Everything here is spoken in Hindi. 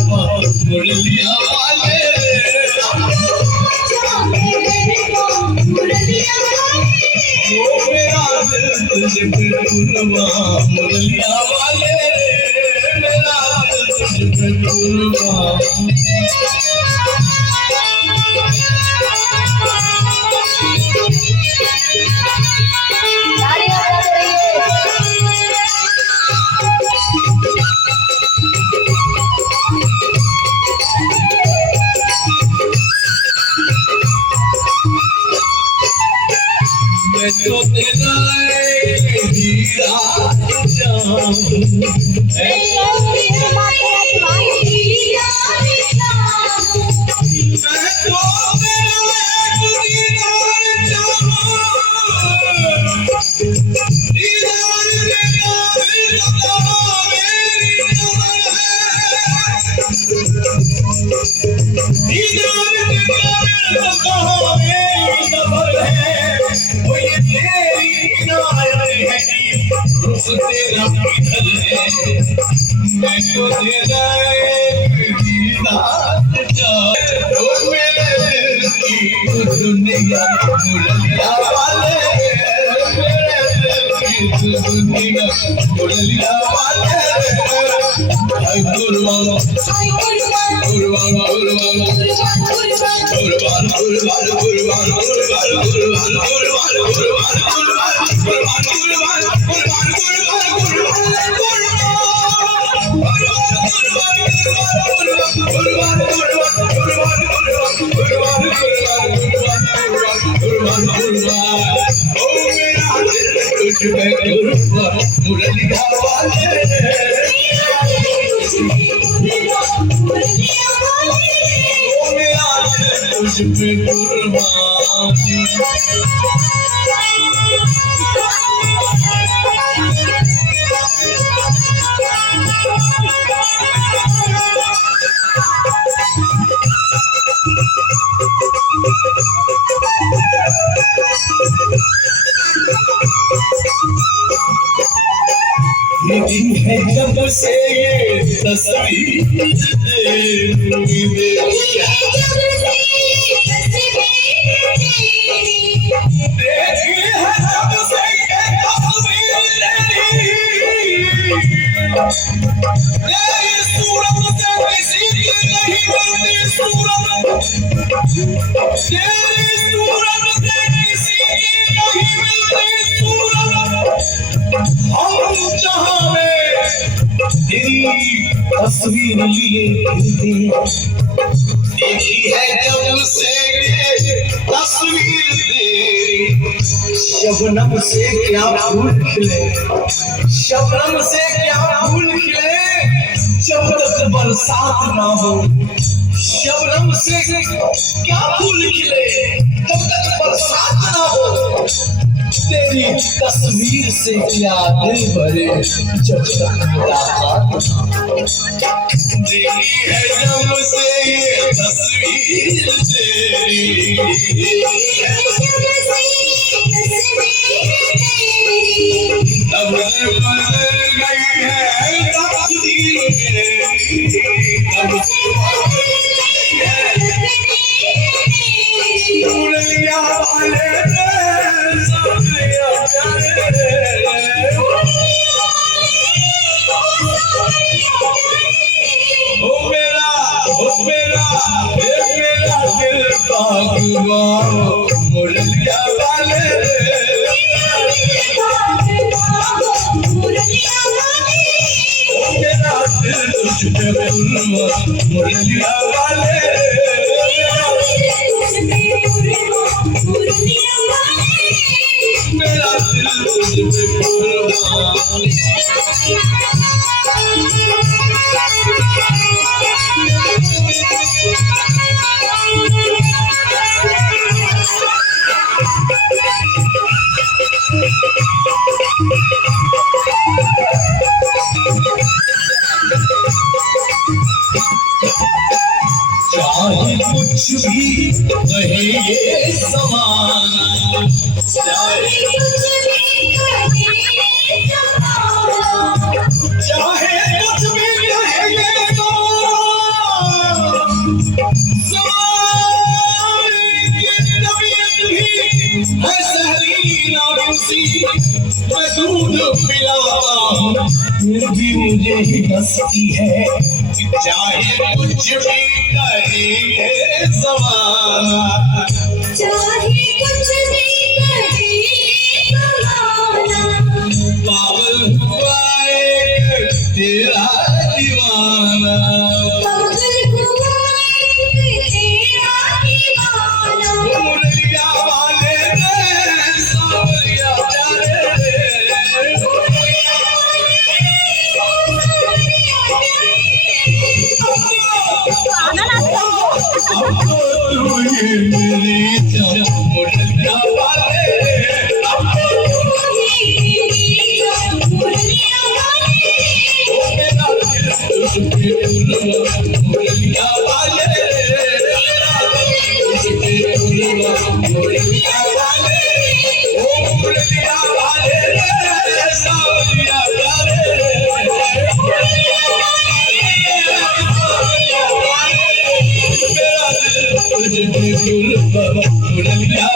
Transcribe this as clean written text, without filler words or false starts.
मुरलिया वाले मेरा दिल तुझ पे कुर्बान मुरलिया वाले मेरा दिल तुझ पे कुर्बान मैं तो तेरा हीरा जाऊं मैं तो तेरा हीरा जाऊं तेरा पिघल है मैं तो तेरा ओ मेरे दिल की दुनिया मुरलिया वाले मेरे दिल की दुनिया मुरलिया वाले कुर्बान कुर्बान कुर्बान कुर्बान कुर्बान मुरलिया वाले तुझ पे कुर्बान ये दिन है जब से ये तस्वीर तस्वीर लिए देखी है जब से तस्वीर तेरी शबनम से क्या फूल खिले शबनम से क्या फूल खिले जब तक बरसात ना हो शबनम से क्या फूल खिले जब तक बरसात ना हो तेरी तस्वीर से क्या दिल भरे जब तक मुलाकात देखी है जब से ये तस्वीर तेरी तब से बदल गई है तकदीर मेरी तब से बदल गई है मुरलिया वाले मुरलिया वाले मेरा दिल तुझ पे मुरलिया वाले मेरा दिल तुझ पे चाहे कुछ भी कहे ये ज़माना चाहे कुछ भी कहे ये ज़माना चाहे कुछ भी कहे ये ज़माना है सहरी नागिन सी, मैं दूध पिलाता हूँ फिर भी मुझे ही हंसती है, चाहे कुछ भी कहे ज़माना, चाहे कुछ भी कहे ज़माना, पागल हुआ एक तेरा दीवाना, पागल हुआ एक तेरा दीवाना, मुरलिया वाले रे सांवरिया प्यारे रे, मुरलिया वाले अब तो तू ही मेरी जान, मुरलिया वाले अब तो मुरलिया वाले मेरा दिल तुझपे उड़वा, मुरलिया वाले मेरा दिल तुझपे उड़वा, मुरलिया वाले ओ मुरलिया वाले रे सांवरिया प्यारे रे, मेरा दिल तुझपे उड़वा, मुरलिया